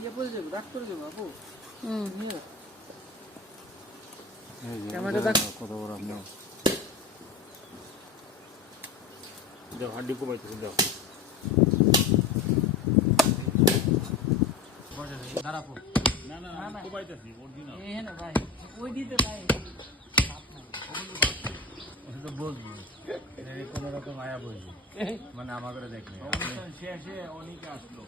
ইয়ে পড়ে যাবো, দাগ করে যাবো আপু। কত বড় আপনি যাও হাড্ডি কোবাইতে যাও দাঁড়াবো না না না কোবাইতেছি অরিজিনাল এই না ভাই ওই দিতে ভাই ওটা তো বলবো কোনো রকম আয়া বলবো মানে আমাকে দেখলে শেষে অনেকে আসলো